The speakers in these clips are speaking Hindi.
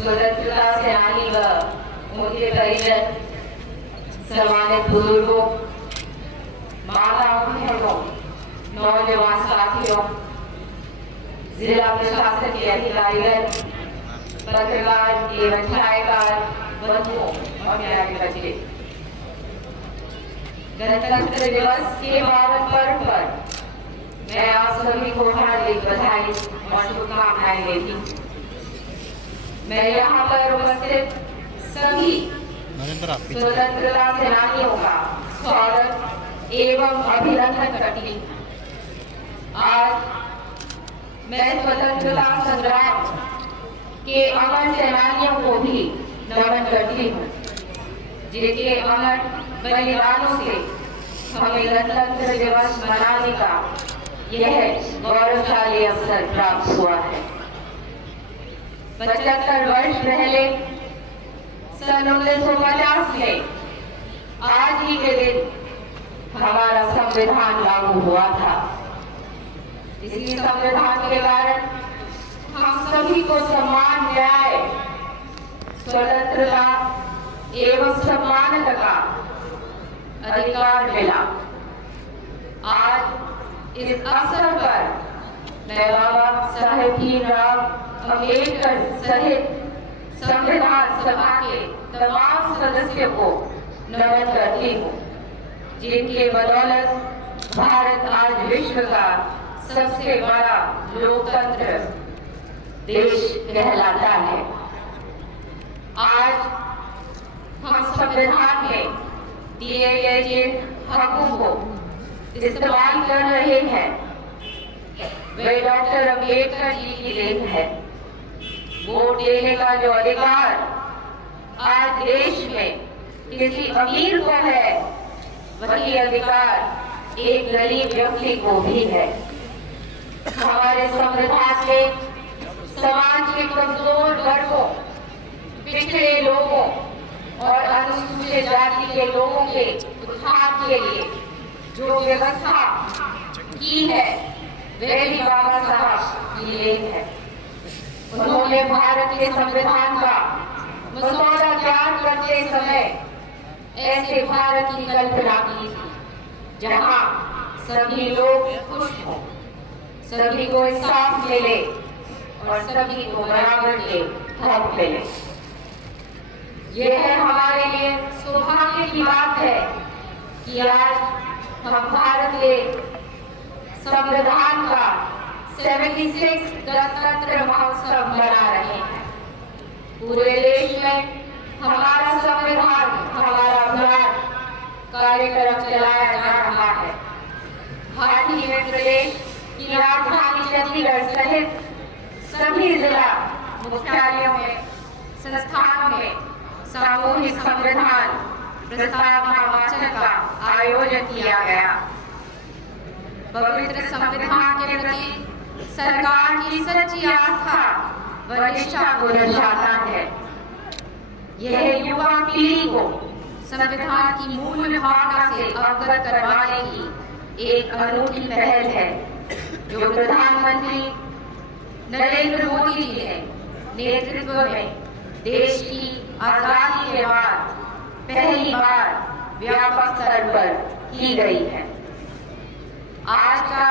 स्वतंत्रता सेनानी व उनके परिजन, सम्मानित बुजुर्गों, माताओं, बहनों, नौजवान साथियों, जिला प्रशासन के अधिकारीगण, पत्रकार एवं छायाकार बंधुओं और प्यारे बच्चे, गणतंत्र दिवस के पावन पर्व पर मैं आप सभी को हार्दिक बधाई और शुभकामनाएं देती हूँ। मैं यहाँ पर उपस्थित सभी स्वतंत्रता सेनानियों का स्वागत एवं अभिनंदन करती हूँ। आज मैं स्वतंत्रता संग्राम के अमर सेनानियों को भी नमन करती हूँ, जिनके अमर बलिदानों से हमें गणतंत्र दिवस मनाने का यह गौरवशाली अवसर प्राप्त हुआ है। 75 वर्ष पहले सन 1950 में आज ही के दिन हमारा संविधान लागू हुआ था। इसी संविधान के कारण हम सभी को सम्मान, न्याय, स्वतंत्रता एवं समानता का अधिकार मिला। आज इस अवसर पर मैं बाबा साहेब भीमराव अम्बेडकर सहित संविधान सभा के तमाम सदस्यों को नमन करती हूँ, जिनके बदौलत भारत आज विश्व का सबसे बड़ा लोकतंत्र देश कहलाता है। आज हम संविधान में दिए गए जिन हकों को इस्तेमाल कर रहे हैं वे डॉक्टर अम्बेडकर जी की देन है। वोट देने का जो अधिकार आज देश में किसी अमीर को है, वही अधिकार एक गरीब व्यक्ति को भी है। हमारे संविधान में समाज के कमजोर वर्गों, पिछड़े लोगों और अनुसूचित जाति के लोगों के उत्थान के लिए जो व्यवस्था की है वह भी बाबा साहब की देन है। उन्होंने भारत के संविधान का मसौदा तैयार करते समय ऐसे भारत की कल्पना की थी जहां सभी लोग खुश हों, सभी को इंसाफ मिले और सभी को बराबर के हक मिले। यह हमारे लिए सौभाग्य की बात है कि आज हम भारत के संविधान का 76 गणतंत्र महोत्सव मना रहे हैं। पूरे देश में हमारा संविधान, हमारा अभियान कार्यक्रम चलाया जा रहा है। हाल ही में प्रदेश की राजधानी चंडीगढ़ सहित सभी जिला मुख्यालयों में, संस्थानों में सामूहिक संविधान प्रस्तावना वाचन का आयोजन किया गया। पवित्र संविधान के प्रति सरकार की सच्ची आस्था व निष्ठा को दर्शाता है। यह युवा पीढ़ी को संविधान की मूल भावना से अवगत करवाने की एक अनूठी पहल है, जो प्रधानमंत्री नरेंद्र मोदी जी के नेतृत्व में देश की आजादी के बाद पहली बार व्यापक स्तर पर की गई है। आज का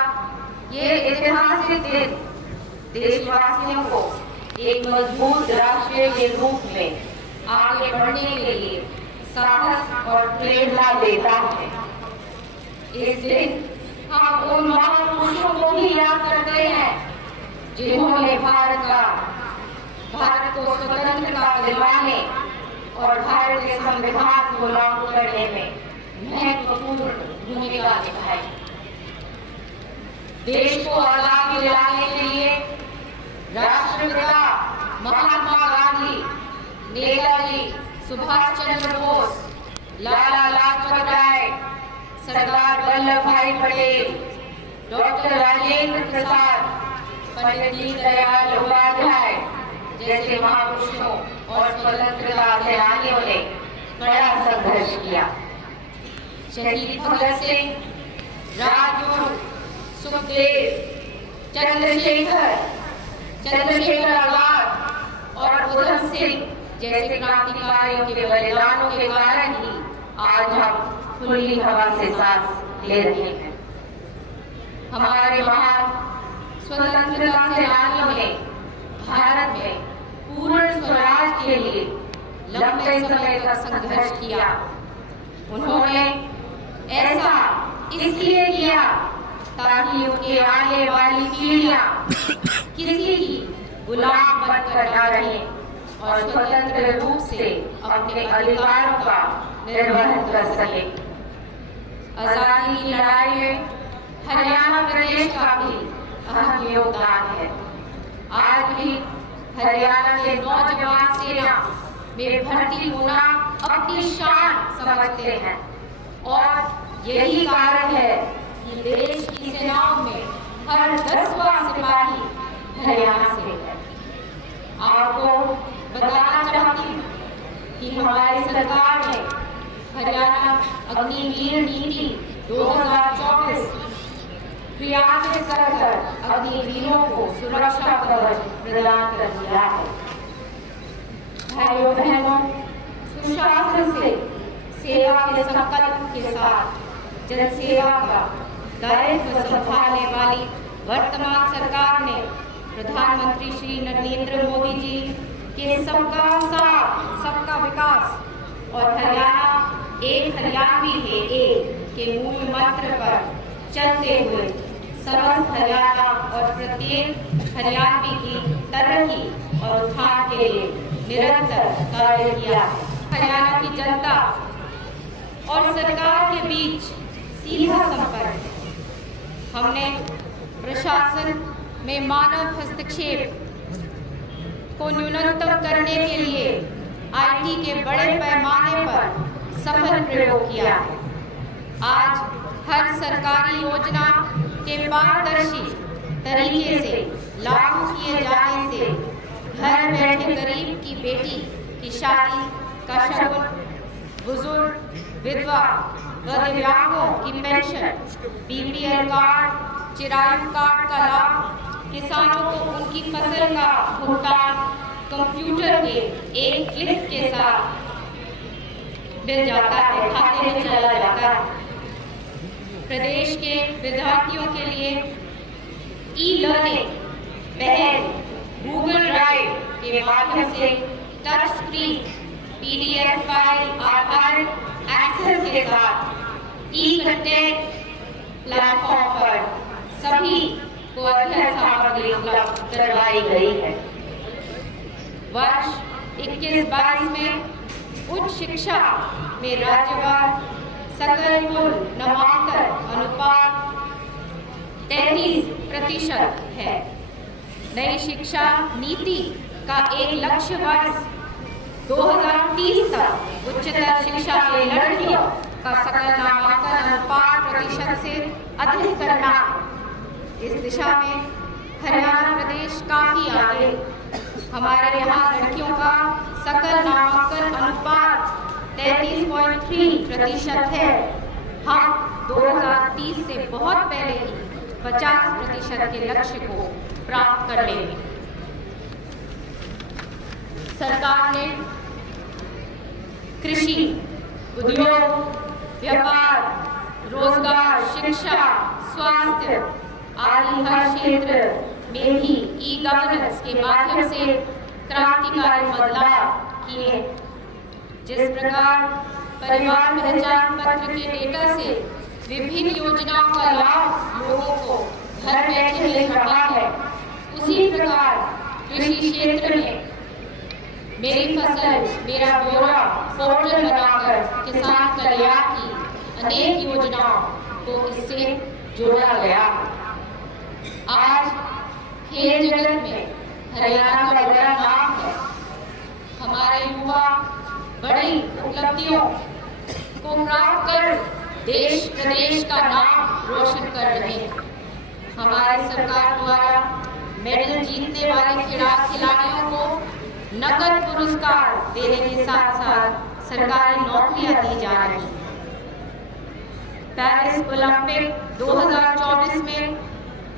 ये ऐतिहासिक दिन देशवासियों को एक मजबूत राष्ट्र के रूप में आगे बढ़ने के लिए साहस और प्रेरणा देता है। इस दिन हम उन महापुरुषों को भी याद करते हैं जिन्होंने भारत को स्वतंत्रता दिलाने और भारत के संविधान को लागू करने में महत्वपूर्ण भूमिका निभाई। देश को आजादी दिलाने के लिए राष्ट्रपिता महात्मा गांधी, नेताजी सुभाष चंद्र बोस, लाला लाजपत राय, सरदार वल्लभ भाई पटेल, डॉक्टर राजेंद्र प्रसाद, पंडित दीनदयाल उपाध्याय जैसे महापुरुषों और स्वतंत्रता सेनानियों ने बड़ा संघर्ष किया। शहीद भगत सिंह, राजगुरु, सुखदेव, चंद्रशेखर आजाद और उधम सिंह जैसे क्रांतिकारियों के बलिदानों के कारण ही आज हम खुली हवा से सांस ले रहे हैं। हमारे महान स्वतंत्रता सेनानियों ने भारत में पूर्ण स्वराज के लिए लंबे समय तक संघर्ष किया। उन्होंने ऐसा इसलिए किया ताकि उनकी आने वाली पीढ़ियां किसी की गुलाम बनकर न रहें और स्वतंत्र रूप से अपने अधिकारों का निर्वहन कर सके। आजादी की लड़ाई में हरियाणा प्रदेश का भी अहम योगदान है। आज भी हरियाणा के नौजवान सेना में भर्ती होना अपनी शान समझते हैं और यही कारण है कि देश की सेनाओं में हर 10वां सिपाही हरियाणा से है। आपको बताना चाहती हूँ कि हमारी सरकार ने हरियाणा अग्निवीर नीति 2024 क्रियान्वित कर अग्निवीरों को सुरक्षा कवच प्रदान कर दिया है। भाइयों बहनों, सुशासन से सेवा के संकल्प के साथ जनसेवा का दायित्व संभालने वाली वर्तमान सरकार ने प्रधानमंत्री श्री नरेंद्र मोदी जी के सबका साथ सबका विकास और हरियाणा एक हरियाणवी है एक के मूल मंत्र पर चलते हुए समस्त हरियाणा और प्रत्येक हरियाणवी की तरक्की और उत्थान के लिए निरंतर कार्य किया है। हरियाणा की जनता और सरकार के बीच सीधा संपर्क है। हमने प्रशासन में मानव हस्तक्षेप को न्यूनतम करने के लिए IT के बड़े पैमाने पर सफल प्रयोग किया है। आज हर सरकारी योजना के पारदर्शी तरीके से लागू किए जाने से घर बैठे गरीब की बेटी की शादी का शगुन, बुजुर्ग, विधवा व दिव्यांगों की pension, BPL card, Chirayu card का लाभ, किसानों को उनकी फसल का भुगतान कंप्यूटर के एक क्लिक के साथ मिल जाता है, खाते में चला जाता है। प्रदेश के विद्यार्थियों के लिए ई-लर्निंग पहल गूगल ड्राइव के माध्यम से टच स्क्रीन PDF फाइल आधारित एक्सेस के साथ ई-कंटेंट प्लेटफॉर्म पर सभी को अध्ययन सामग्री उपलब्ध करवाई गई है। वर्ष 21-22 में उच्च शिक्षा में राज्यवार सकल कुल नामांकन अनुपात 33% है। नई शिक्षा नीति का एक लक्ष्य वर्ष 2030 तक उच्चतर शिक्षा के लड़कियों का सकल नामांकन अनुपात प्रतिशत से अधिक करना। इस दिशा में हरियाणा प्रदेश काफी आगे। हमारे यहाँ लड़कियों का सकल नामांकन अनुपात 33.3% है। हम 2030 से बहुत पहले ही 50% के लक्ष्य को प्राप्त कर लेंगे। सरकार ने कृषि, उद्योग, व्यापार, रोजगार, शिक्षा, स्वास्थ्य आदि हर क्षेत्र में भी ई-गवर्नेंस के माध्यम से क्रांतिकारी बदलाव किए। जिस प्रकार परिवार पहचान पत्र के डेटा से विभिन्न योजनाओं का लाभ लोगों को घर बैठे मिल रहा है, उसी प्रकार कृषि क्षेत्र में मेरी फसल मेरा ब्यौरा पोर्टल बनाकर किसान कल्याण की अनेक योजनाओं को इससे जोड़ा गया। आज खेल जगत में हरियाणा का बड़ा नाम है। हमारे युवा बड़ी उपलब्धियों को प्राप्त कर देश प्रदेश का नाम रोशन कर रहे हैं। हमारी सरकार द्वारा मेडल जीतने वाले खिलाड़ियों को नकद पुरस्कार देने के साथ साथ सरकारी नौकरियां दी जा रही हैं। पेरिस ओलंपिक 2024 में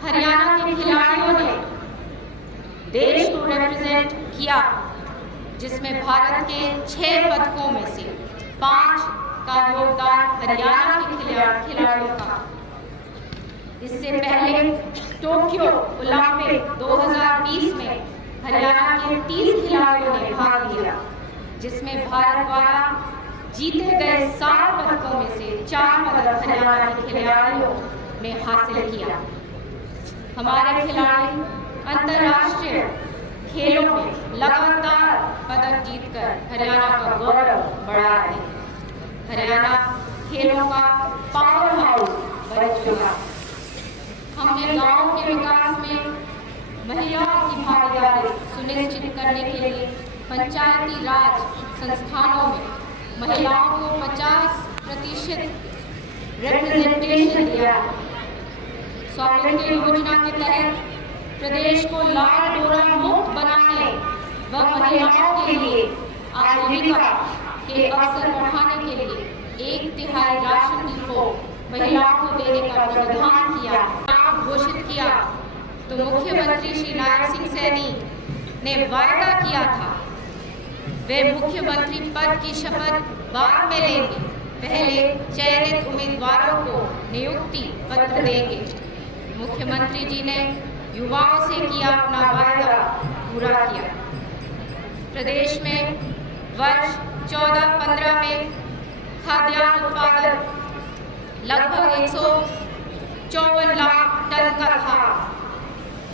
हरियाणा के खिलाड़ियों ने देश को रिप्रेजेंट किया। जिसमें भारत के 6 पदकों में से 5 का योगदान हरियाणा के खिलाड़ियों का। इससे पहले टोक्यो ओलंपिक 2020 में हरियाणा के 30 खिलाड़ियों ने भाग लिया, जिसमें भारत द्वारा जीते गए 7 पदकों में से 4 पदक हरियाणा के खिलाड़ियों ने हासिल किया। हमारे खिलाड़ी अंतर्राष्ट्रीय खेलों में लगातार पदक जीतकर हरियाणा का गौरव बढ़ा रहे हैं। हरियाणा खेलों का पावर हाउस बन चुका। हमने गांव के विकास में महिलाओं की भागीदारी सुनिश्चित करने के लिए पंचायती राज संस्थानों में महिलाओं को 50% रिप्रेजेंटेशन दिया। स्वावलंबन योजना के तहत प्रदेश को लाल डोरा मुक्त बनाने व महिलाओं के लिए आजीविका के अवसर बढ़ाने के लिए 1/3 राशन को महिलाओं को देने का प्रावधान किया। घोषित किया तो मुख्यमंत्री श्री नायब सिंह सैनी ने वायदा किया था वे मुख्यमंत्री पद की शपथ बाद में लेंगे, पहले चयनित उम्मीदवारों को नियुक्ति पत्र देंगे। मुख्यमंत्री जी ने युवाओं से किया अपना वायदा पूरा किया। प्रदेश में वर्ष 14-15 में खाद्यान्न उत्पादन लगभग 154 लाख टन का था,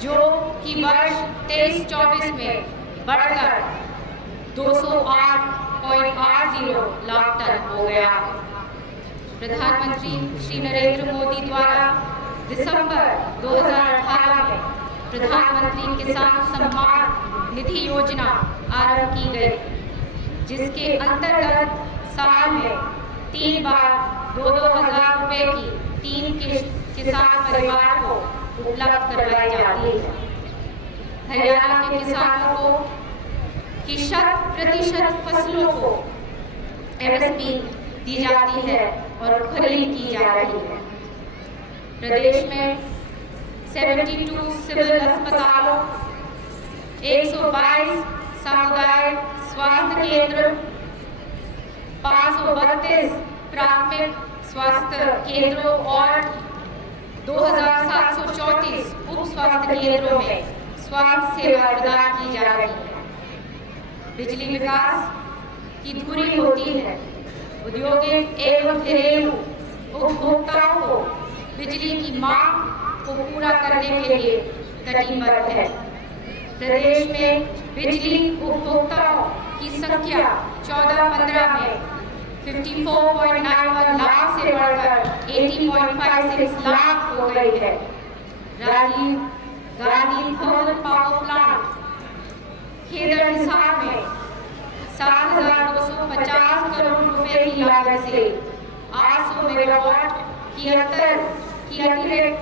जो कि वर्ष 23-24 में बढ़कर 208.80 लाख टन हो गया। प्रधानमंत्री श्री नरेंद्र मोदी द्वारा दिसंबर 2018 में प्रधानमंत्री किसान सम्मान निधि योजना आरंभ की गई, जिसके अंतर्गत साल में 3 बार 2,000 रुपए की 3 किश्त किसान परिवार को उपलब्ध करवाई जाती है। हरियाणा के किसानों को की 100% फसलों को MSP दी जाती है और खरीद की जा रही है। प्रदेश में 72 सिविल अस्पतालों, 122 सामुदायिक स्वास्थ्य केंद्र, 532 प्राथमिक स्वास्थ्य केंद्रों और 2,734 उप स्वास्थ्य केंद्रों में स्वास्थ्य सेवा प्रदान की जा रही है। बिजली विकास की धुरी होती है। औद्योगिक एवं घरेलू उपभोक्ताओं को बिजली की मांग को पूरा करने के लिए कटिबद्ध है। प्रदेश में बिजली उपभोक्ताओं की संख्या 14-15 में 54.91 लाख से बढ़कर 80.56 लाख हो गई है। Rajiv Gandhi thermal power plant Khedar Hisar में 7,250 करोड़ रुपए की लागत से 800 मेगावाट की अतिरिक्त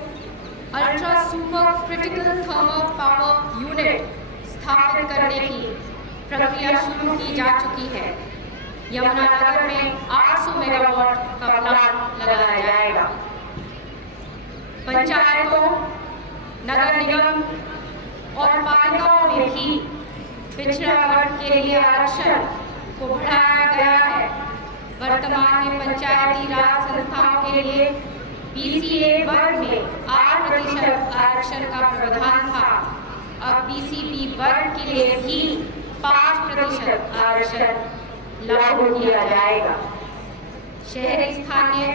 ultra super critical thermal power unit स्थापित करने की प्रक्रिया शुरू की जा चुकी है। यमुनानगर में 800 मेगावाट का प्लांट लगाया जाएगा। पंचायतों, नगर निगम और पालिकाओं में भी पिछड़ा वर्ग के लिए आरक्षण को बढ़ाया गया है। वर्तमान में पंचायती राज संस्थाओं के लिए BCA वर्ग में 8% आरक्षण का प्रावधान था। अब BCB वर्ग के लिए भी 5% आरक्षण लागू किया जाएगा। शहरी स्थानीय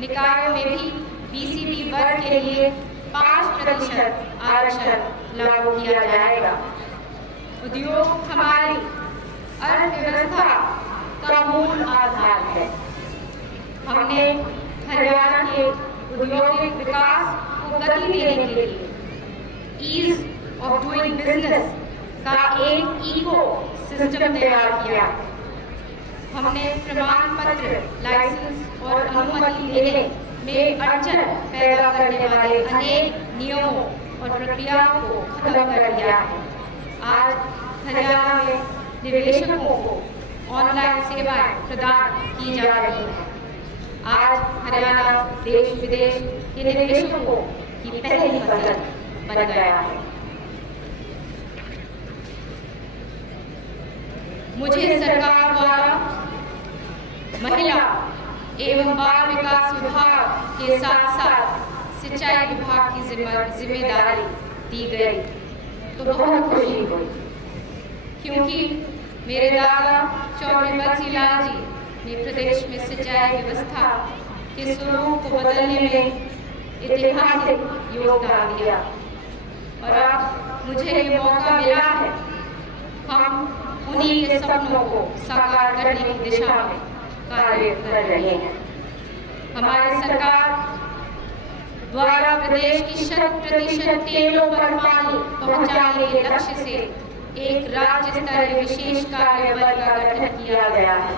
निकायों में भी BCB वर्ग के लिए 5% आरक्षण लागू किया जाएगा। उद्योग हमारी अर्थव्यवस्था का मूल आधार है। हमने हरियाणा के औद्योगिक विकास को गति देने के लिए ईज ऑफ डूइंग बिजनेस का एक इको सिस्टम तैयार किया। हमने प्रमाण पत्र, लाइसेंस और अनुमति लेने में अड़चन पैदा करने वाले अनेक नियमों और प्रक्रियाओं को खत्म कर दिया है। आज हरियाणा में निवेशकों को ऑनलाइन सेवाएं प्रदान की जा रही हैं। आज हरियाणा देश विदेश के निवेशकों की पहली पसंद बन गया है। मुझे सरकार द्वारा महिला एवं बाल विकास विभाग के साथ साथ सिंचाई विभाग की जिम्मेदारी दी गई तो बहुत खुशी हुई, क्योंकि मेरे दादा चौधरी बंसी लाल जी ने प्रदेश में सिंचाई व्यवस्था के स्वरूप को बदलने में ऐतिहासिक योगदान दिया और अब मुझे ये मौका मिला है। हम उन्हीं के सपनों को साकार करने की दिशा में कार्य कर रहे हैं। हमारी सरकार द्वारा प्रदेश की 100% तेलों पर पानी पहुंचाने के लक्ष्य से एक राज्य स्तरीय विशेष कार्य बल का गठन किया गया है।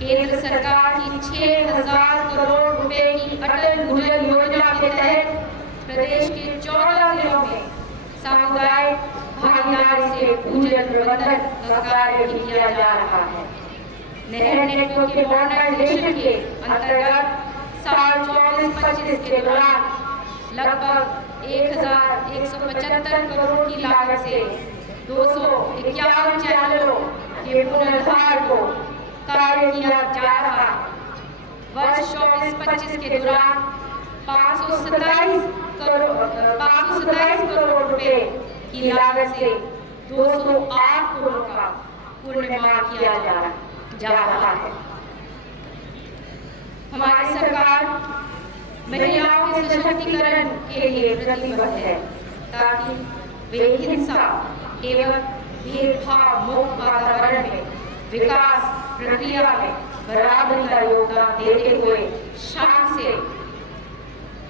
केंद्र सरकार की 6,000 करोड़ रुपए की अटल भूजल योजना के तहत प्रदेश के 14 जिलों में सामुदायिक भागीदारी से भूजल प्रबंधन का कार्य किया जा रहा है। नहर नेटवर्क के मॉडर्नाइजेशन के अंतर्गत साल 24-25 के दौरान लगभग 1,175 करोड़ की लागत से 251 चैनलों के पुनरुद्धार को कार्य किया जा रहा है। वर्ष 24-25 के दौरान 527 करोड़ रुपए की लागत से 208 करोड़ का पुनर्निर्माण किया जा रहा है। हमारी सरकार महिलाओं के सशक्तिकरण के लिए प्रतिबद्ध है ताकि वे हिंसा एवं भेदभाव मुक्त वातावरण में विकास प्रक्रिया में बराबरी का योगदान देते हुए शान से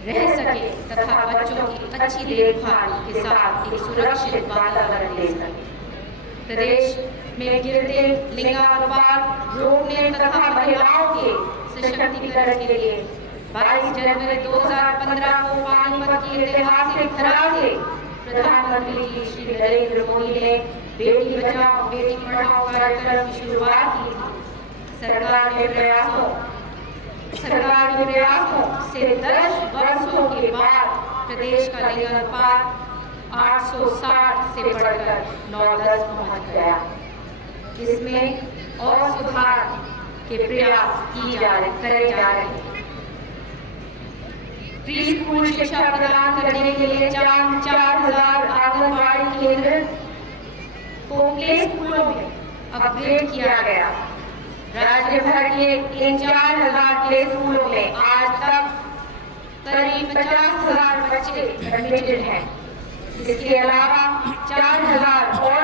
रह सके तथा बच्चों की अच्छी देखभाल के साथ एक सुरक्षित वातावरण दे सके। प्रदेश में गिरते लिंगानुपात रोकने तथा महिलाओं के सशक्तिकरण के लिए 22 जनवरी 2015 को पानीपत की ऐतिहासिक धरा से प्रधानमंत्री जी श्री नरेंद्र मोदी ने बेटी बचाओ बेटी पढ़ाओ कार्यक्रम की शुरुआत की थी। सरकार के प्रयासों से 10 वर्षों के बाद प्रदेश का लिंगानुपात 860 से बढ़कर 910 पहुंच गया। इसमें और सुधार के प्रयास करे जा रहे हैं। प्री स्कूल शिक्षा प्रदान करने के लिए 4,000 आंगनबाड़ी केंद्र को प्ले स्कूलों में अपग्रेड किया गया। राज्य भर के इन 4,000 प्ले स्कूलों में आज तक करीब 50,000 बच्चे एडमिटेड हैं। इसके अलावा 4,000 और